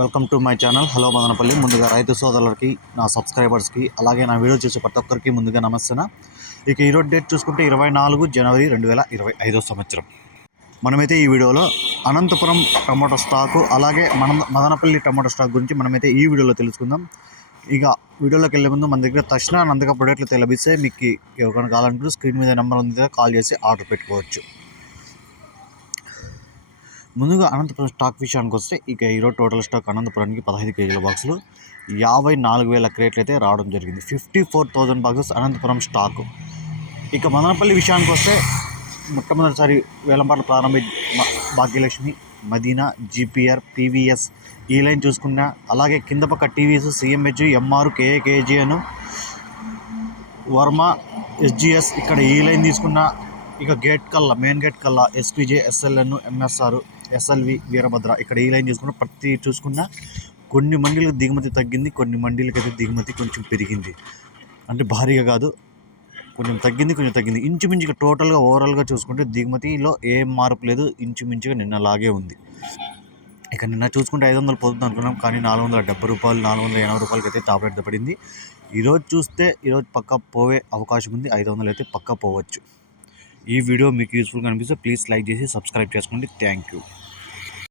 Welcome to my channel hello Madanapalle. ముందుగా రైతు సోదరులకి, నా సబ్స్క్రైబర్స్కి, అలాగే నా వీడియో చూసే ప్రతి ఒక్కరికి ముందుగా నమస్తే. ఇక ఈరోజు డేట్ చూసుకుంటే 24 జనవరి 2025 సంవత్సరం. మనమైతే ఈ వీడియోలో అనంతపురం టమాటో స్టాకు, అలాగే మదనపల్లి టమాటో స్టాక్ గురించి మనమైతే ఈ వీడియోలో తెలుసుకుందాం. ఇక వీడియోలోకి వెళ్ళే ముందు మన దగ్గర తక్షణ నందక ప్రొడక్ట్లు లభిస్తే మీకు ఎవరైనా కావాలనుకుంటే స్క్రీన్ మీద నెంబర్ ఉంది, కాల్ చేసి ఆర్డర్ పెట్టుకోవచ్చు. ముందుగా అనంతపురం స్టాక్ విషయానికి వస్తే, ఇక ఈరోజు టోటల్ స్టాక్ అనంతపురానికి 15 కేజీల బాక్సులు 54,000 క్రేట్లు అయితే రావడం జరిగింది. 54,000 బాక్సెస్ అనంతపురం స్టాకు. ఇక మదనపల్లి విషయానికి వస్తే, మొట్టమొదటిసారి వేలంపాట ప్రారంభ భాగ్యలక్ష్మి, మదీనా, జీపీఆర్, పీవీఎస్ ఈ లైన్ చూసుకున్నా, అలాగే కింద పక్క TVS, CMH, MR, KAKGN, Varma, SGS ఇక్కడ ఈ లైన్ తీసుకున్నా. ఇక గేట్ కల్లా, మెయిన్ గేట్ కల్లా SPJ, SLN, MSR, SLV, Veerabhadra ఇక్కడ ఈ లైన్ చూసుకున్నా. ప్రతి చూసుకున్నా కొన్ని మండీలకు దిగుమతి తగ్గింది, కొన్ని మండీలకైతే దిగుమతి కొంచెం పెరిగింది. అంటే భారీగా కాదు, కొంచెం తగ్గింది. ఇంచుమించుగా టోటల్గా ఓవరాల్గా చూసుకుంటే దిగుమతిలో ఏం మార్పు లేదు, ఇంచుమించుగా నిన్నలాగే ఉంది. ఇక నిన్న చూసుకుంటే 500 పోతుంది అనుకున్నాం, కానీ 470 రూపాయలు, 480 రూపాయలకి అయితే టాప్ రేట్ పడింది. ఈరోజు చూస్తే ఈరోజు పక్కా పోవే అవకాశం ఉంది, 500 అయితే పక్కా పోవచ్చు. ఈ వీడియో మీకు యూస్ఫుల్గా అనిపిస్తే ప్లీజ్ లైక్ చేసి సబ్స్క్రైబ్ చేసుకోండి. Thank you.